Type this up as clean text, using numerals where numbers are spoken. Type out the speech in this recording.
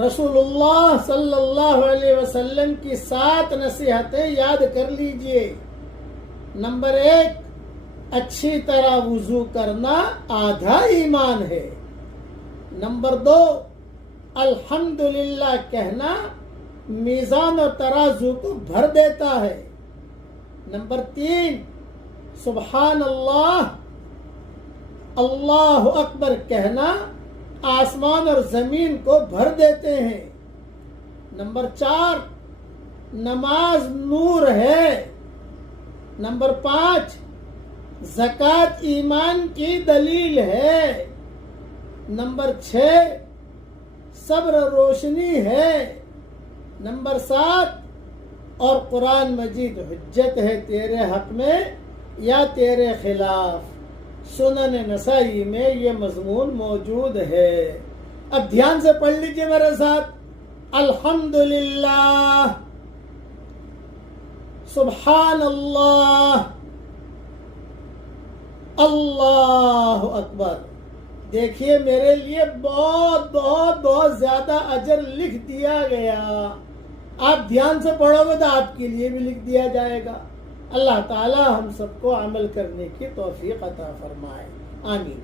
رسول اللہ صلی اللہ علیہ وسلم کی 7 نصیحتیں یاد کر لیجئے۔ نمبر 1، اچھی طرح وضو کرنا آدھا ایمان ہے۔ نمبر 2، الحمدللہ کہنا میزان و ترازو کو بھر دیتا ہے۔ نمبر 3، سبحان اللہ، اللہ اکبر کہنا آسمان اور زمین کو بھر دیتے ہیں۔ نمبر 4، نماز نور ہے۔ نمبر 5، زکوٰۃ ایمان کی دلیل ہے۔ نمبر 6، صبر روشنی ہے۔ نمبر 7، اور قرآن مجید حجت ہے تیرے حق میں یا تیرے خلاف۔ سنن نسائی میں یہ مضمون موجود ہے۔ اب دھیان سے پڑھ لیجئے میرے ساتھ۔ الحمدللہ، سبحان اللہ، اللہ اکبر۔ دیکھیے میرے لیے بہت بہت بہت زیادہ اجر لکھ دیا گیا۔ آپ دھیان سے پڑھو گے تو آپ کے لیے بھی لکھ دیا جائے گا۔ اللہ تعالی ہم سب کو عمل کرنے کی توفیق عطا فرمائے، آمین۔